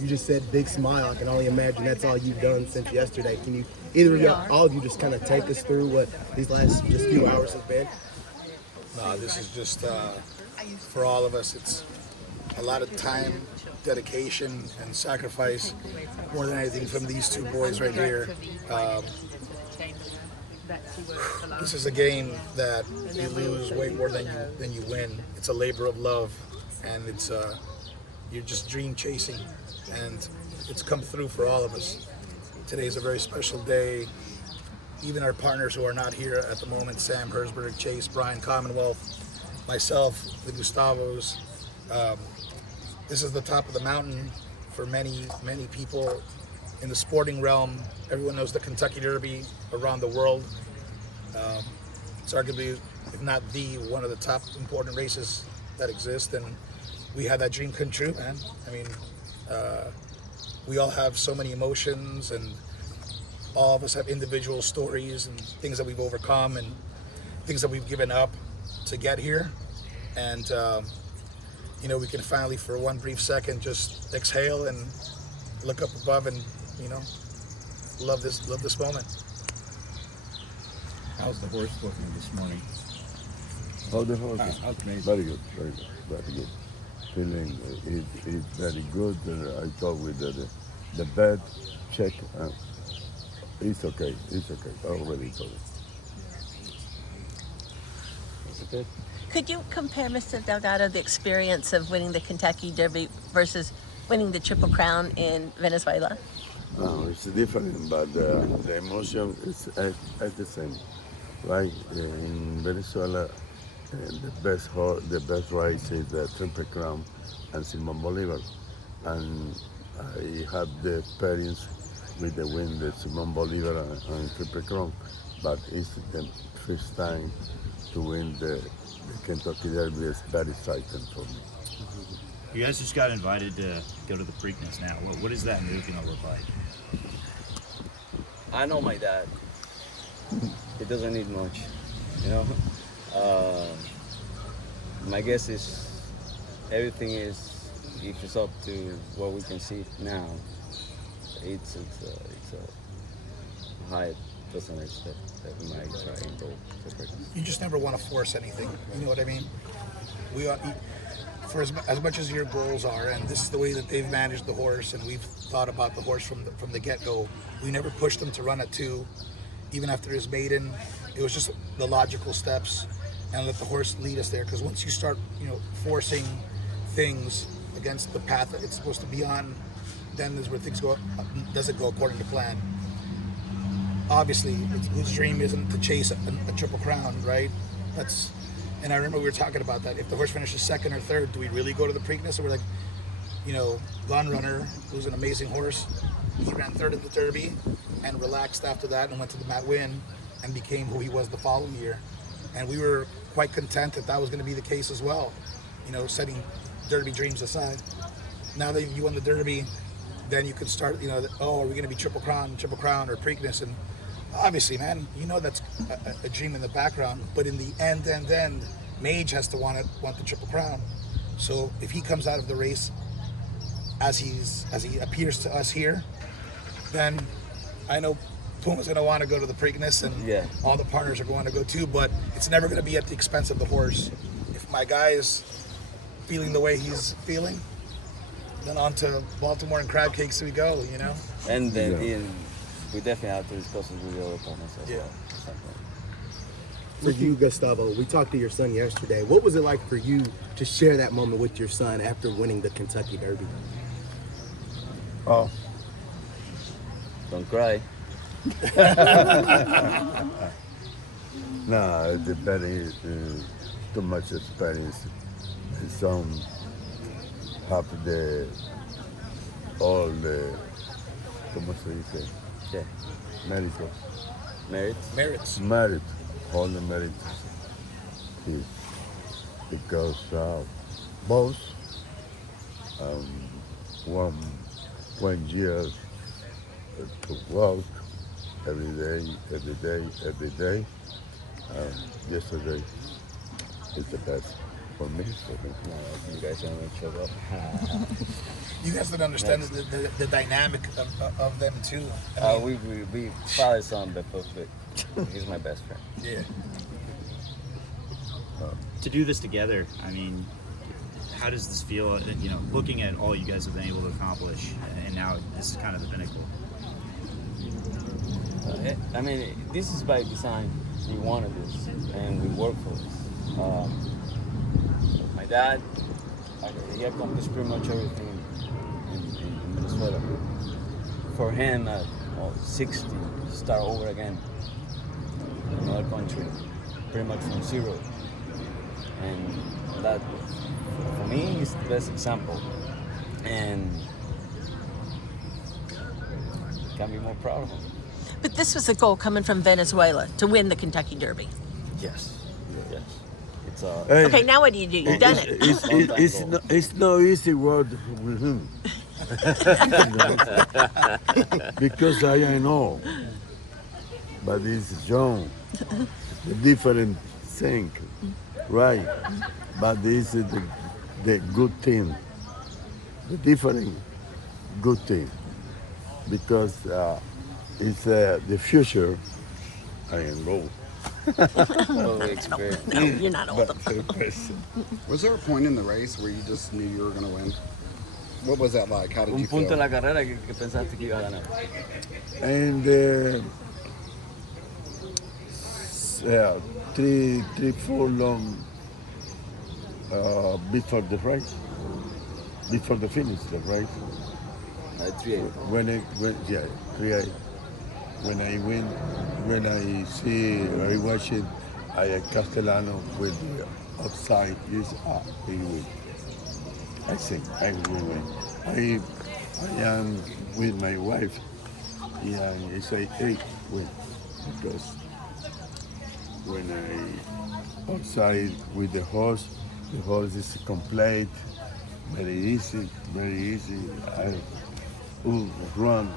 You just said big smile. I can only imagine that's all you've done since yesterday. Can you, either of you, all of you, just kind of take us through what these last just few hours have been? No, this is just for all of us. It's a lot of time, dedication, and sacrifice, more than anything, from these two boys right here. This is a game that you lose way more than you win. It's a labor of love, and it's you're just dream chasing, and it's come through for all of us. Today is a very special day. Even our partners who are not here at the moment, Sam Hersberg, Chase, Brian Commonwealth, myself, the Gustavos. This is the top of the mountain for many, many people in the sporting realm. Everyone knows the Kentucky Derby around the world. It's arguably, if not the, one of the top important races that exist, and we had that dream come true, man. I mean, we all have so many emotions, and all of us have individual stories and things that we've overcome and things that we've given up to get here. And you know, we can finally, for one brief second, just exhale and look up above and, you know, love this moment. How's the horse looking this morning? How the horse? How's Mage? Very good, very good, very good. Feeling is very good. I talked with the vet, check. It's okay, it's okay. Already told it. Okay. Could you compare, Mr. Delgado, the experience of winning the Kentucky Derby versus winning the Triple Crown in Venezuela? It's different, but the emotion is the same, right? In Venezuela, the best race is the Triple Crown and Simon Bolivar, and I had the experience with the win the Simon Bolivar and Triple Crown, but it's the first time to win the Kentucky Derby. Is very exciting for me. You guys just got invited to go to the Preakness now. What is that move gonna look like? I know my dad. He doesn't need much, you know. My guess is everything is, if it's up to what we can see now, it's a high percentage that we might try and go to Preakness. You just never want to force anything. You know what I mean? We are, for as much as your goals are, and this is the way that they've managed the horse, and we've thought about the horse from the get-go. We never pushed him to run at 2, even after his maiden. It was just the logical steps, and let the horse lead us there. Because once you start, you know, forcing things against the path that it's supposed to be on, then is where things doesn't go according to plan. Obviously, whose dream isn't to chase a Triple Crown, right? And I remember we were talking about that. If the horse finishes 2nd or 3rd, do we really go to the Preakness? Or we're like, you know, Gun Runner, who's an amazing horse, he ran 3rd in the Derby and relaxed after that and went to the Mat Win and became who he was the following year. And we were quite content that was going to be the case as well, you know, setting Derby dreams aside. Now that you won the Derby, then you can start, you know, are we going to be Triple Crown, or Preakness? And obviously, man, you know that's a dream in the background. But in the end, Mage has to want the Triple Crown. So if he comes out of the race as he appears to us here, then I know Puma's going to want to go to the Preakness, and all the partners are going to go too. But it's never going to be at the expense of the horse. If my guy is feeling the way he's feeling, then on to Baltimore and crab cakes we go, you know? And then we definitely have to discuss it with the other partners as well. For you, Gustavo, we talked to your son yesterday. What was it like for you to share that moment with your son after winning the Kentucky Derby? Oh, Don't cry. no, the very too much experience. Some have all the, ¿cómo se dice? Yeah. Méritos. Merits. All the merits is because both one year to walk every day. Yesterday is the best. For me, for me. You guys don't show up. You guys don't understand the dynamic of them too. I mean, We father son, but he's my best friend. yeah. To do this together, I mean, how does this feel? You know, looking at all you guys have been able to accomplish, and now this is kind of the pinnacle. I mean, this is by design. We wanted this, and we worked for this. My dad, he accomplished pretty much everything in Venezuela. For him, at 60, start over again in another country, pretty much from zero. And that, for me, is the best example. And can't be more proud of him. But this was the goal coming from Venezuela to win the Kentucky Derby. Yes. It's Hey, Okay, now what do? You've done it. It's no easy word with him. Because I know, but it's young, different thing, right? But this is the good team, the different good team, because it's the future. I am old. experience. No, you're not old. Was there a point in the race where you just knew you were going to win? What was that like? How did Un you punto en feel? la carrera que pensaste que iba a ganar. And three, 4 long before the race, before the finish, the race. 3-8. When 3-8. When I win, when I see, I watch it, I Castellano with the outside is he win. I think I will win. I am with my wife, and I say, hey, win, because when I outside with the horse is complete, very easy, very easy. I run.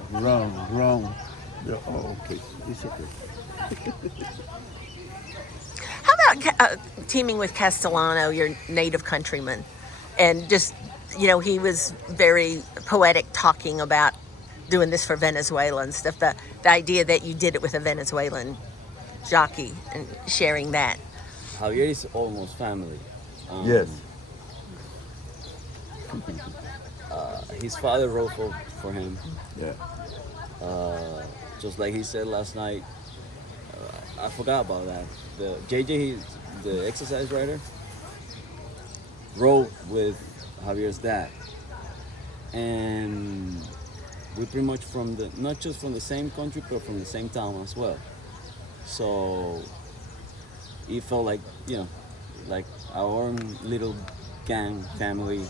Yeah, oh, okay, it's okay. How about teaming with Castellano, your native countryman, and just, you know, he was very poetic talking about doing this for Venezuela and stuff. The idea that you did it with a Venezuelan jockey and sharing that. Javier is almost family. Yes. His father rode for him. Yeah. Just like he said last night, I forgot about that. The JJ, the exercise rider, rode with Javier's dad, and we pretty much not just from the same country, but from the same town as well. So it felt like, you know, like our own little gang family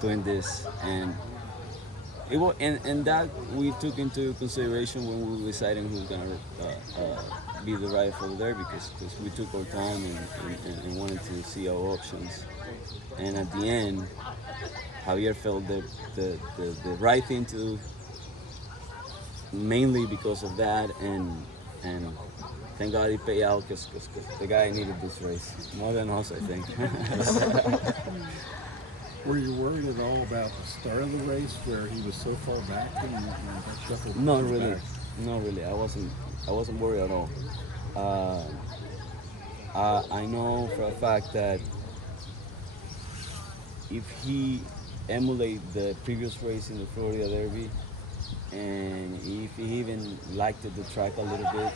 doing this, and it was, and that we took into consideration when we were deciding who's gonna be the rightful there, because we took our time and wanted to see our options. And at the end, Javier felt the right thing to do, mainly because of that, and thank God it paid out, because the guy needed this race more than us, I think. Were you worried at all about the start of the race where he was so far back and got shuffled? Not really. Not really. I wasn't worried at all. I know for a fact that if he emulate the previous race in the Florida Derby, and if he even liked the track a little bit,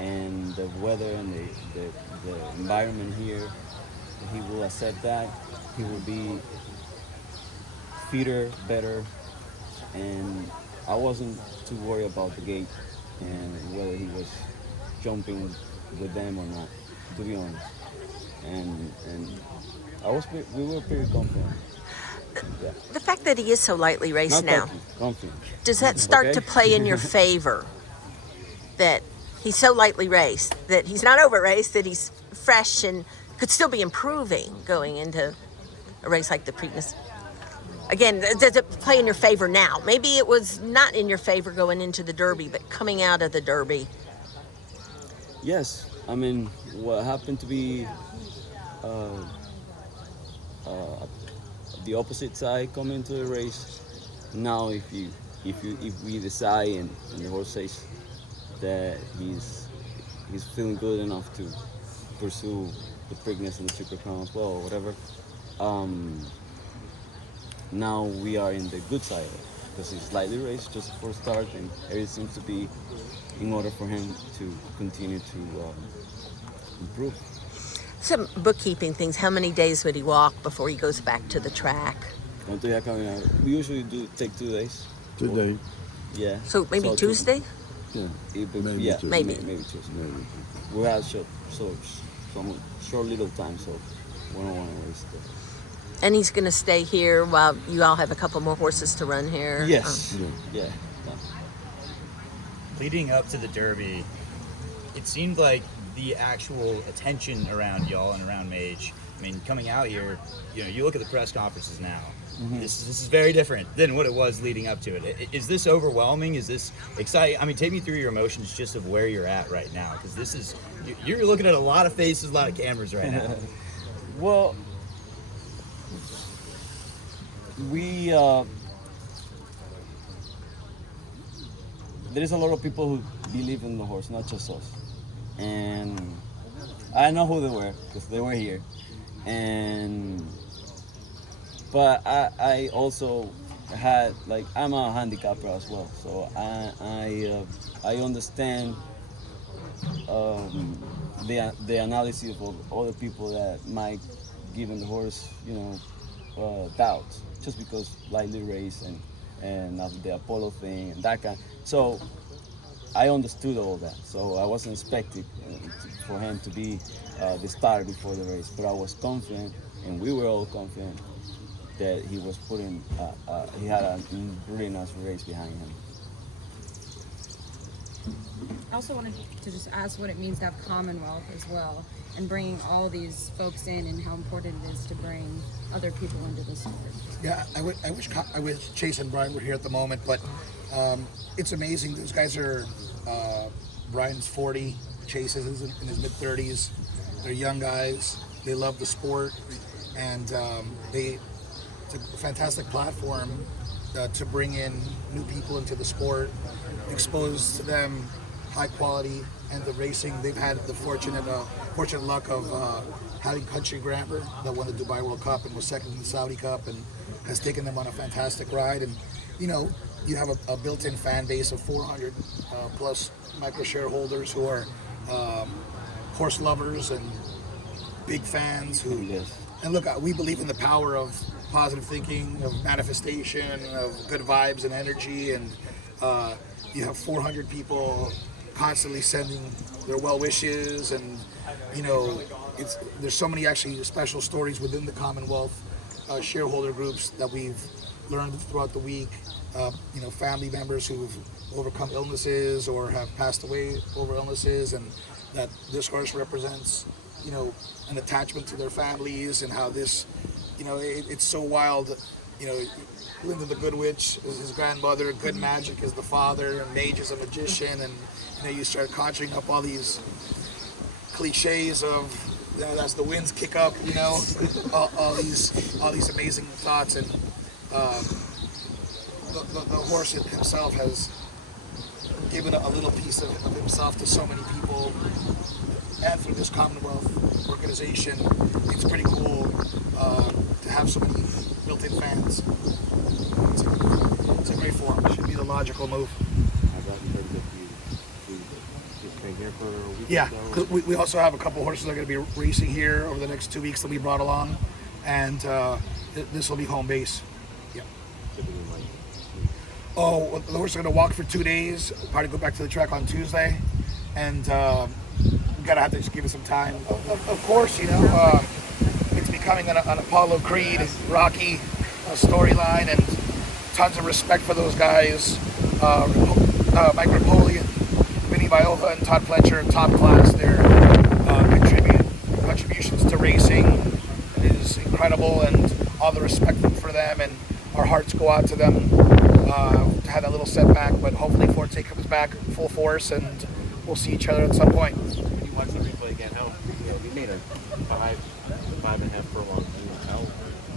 and the weather and the environment here, he will accept that. He will be fitter, better, and I wasn't too worried about the gate and whether he was jumping with them or not, to be honest. And we were pretty confident. Yeah. The fact that he is so lightly raced Not now, confident. does that start Okay. to play in your favor? That he's so lightly raced, that he's not over raced, that he's fresh and could still be improving going into a race like the Preakness. Again, does it play in your favor now? Maybe it was not in your favor going into the Derby, but coming out of the Derby. Yes, I mean, what happened to be the opposite side coming to the race. Now, if we decide and the horse says that he's feeling good enough to pursue the Preakness and the Triple Crown as well, or whatever. Now we are in the good side of it because he's slightly raced just for start, and everything seems to be in order for him to continue to improve. Some bookkeeping things. How many days would he walk before he goes back to the track? We usually do take 2 days. Today, Yeah. So maybe Tuesday? yeah. Maybe Maybe Tuesday. Maybe Tuesday. Maybe. We have some short little time, so we don't want to waste it. And he's going to stay here while you all have a couple more horses to run here? Yes. Yeah. Yeah. Leading up to the Derby, it seemed like the actual attention around y'all and around Mage. I mean, coming out here, you look at the press conferences now. Mm-hmm. This is very different than what it was leading up to it. Is this overwhelming? Is this exciting? I mean, take me through your emotions just of where you're at right now, because this is you're looking at a lot of faces, a lot of cameras right now. Well, we there is a lot of people who believe in the horse, not just us. And I know who they were because they were here. But I also had, like, I'm a handicapper as well, so I understand the analysis of other people that might give the horse, doubts just because lightly raced and the Apollo thing and that kind. So I understood all that. So I wasn't expecting for him to be the star before the race, but I was confident, and we were all confident that he was he had a really nice race behind him. I also wanted to just ask what it means to have Commonwealth as well, and bringing all these folks in, and how important it is to bring other people into the sport. Yeah, I wish Chase and Brian were here at the moment, but it's amazing. Those guys are, Brian's 40, Chase is in his mid-30s. They're young guys. They love the sport, and it's a fantastic platform to bring in new people into the sport, expose to them high quality and the racing. They've had the fortunate luck of having Country Grammar that won the Dubai World Cup and was second in the Saudi Cup and has taken them on a fantastic ride. And you have a built-in fan base of 400 plus micro shareholders who are horse lovers and big fans who. Yes. And look, we believe in the power of positive thinking, of manifestation, of good vibes and energy, and you have 400 people constantly sending their well wishes, and there's so many actually special stories within the Commonwealth shareholder groups that we've learned throughout the week. Family members who've overcome illnesses or have passed away over illnesses, and that this horse represents, an attachment to their families, and how this, it's so wild. Linda the Good Witch is his grandmother, Good Magic is the father, and Mage is a magician, and you start conjuring up all these cliches of, as the winds kick up, all these amazing thoughts, and the horse himself has given a little piece of himself to so many people, and through this Commonwealth organization, it's pretty cool to have so many built-in fans. It's a great form. It should be the logical move. Yeah, 'cause we also have a couple horses that are going to be racing here over the next 2 weeks that we brought along, and this will be home base. Yeah. Oh, the horses are going to walk for 2 days, probably go back to the track on Tuesday, and we gotta have to just give it some time. Of course, it's becoming an Apollo Creed, Rocky storyline, and tons of respect for those guys. Mike Napoleon, Vinny Viola, and Todd Fletcher, top class. Their contributions to racing is incredible, and all the respect for them, and our hearts go out to them. Had a little setback, but hopefully Forte comes back full force, and we'll see each other at some point. When you watch the replay again, we made a 5.5 furlong move out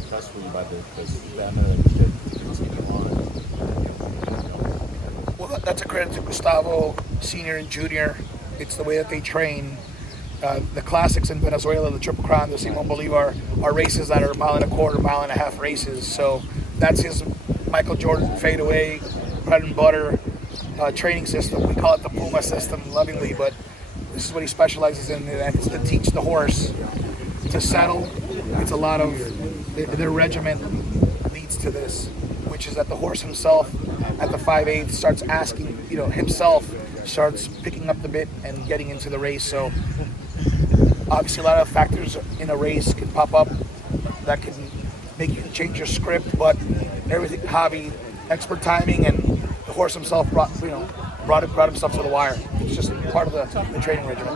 impressed with you by the stamina to continue on? Well, that's a credit to Gustavo Sr. and Jr. It's the way that they train. The classics in Venezuela, the Triple Crown, the Simon Bolivar, are races that are 1.25 mile, mile and a half races. So that's his Michael Jordan fadeaway, bread and butter training system. We call it the Puma system lovingly, but this is what he specializes in, and it's to teach the horse to settle. It's a lot of their regiment leads to this, which is that the horse himself at the 5/8 starts asking, himself starts picking up the bit and getting into the race. So obviously a lot of factors in a race can pop up that can make you change your script, but everything, Javi, expert timing, and the horse himself brought himself to the wire. It's just part of the training regimen.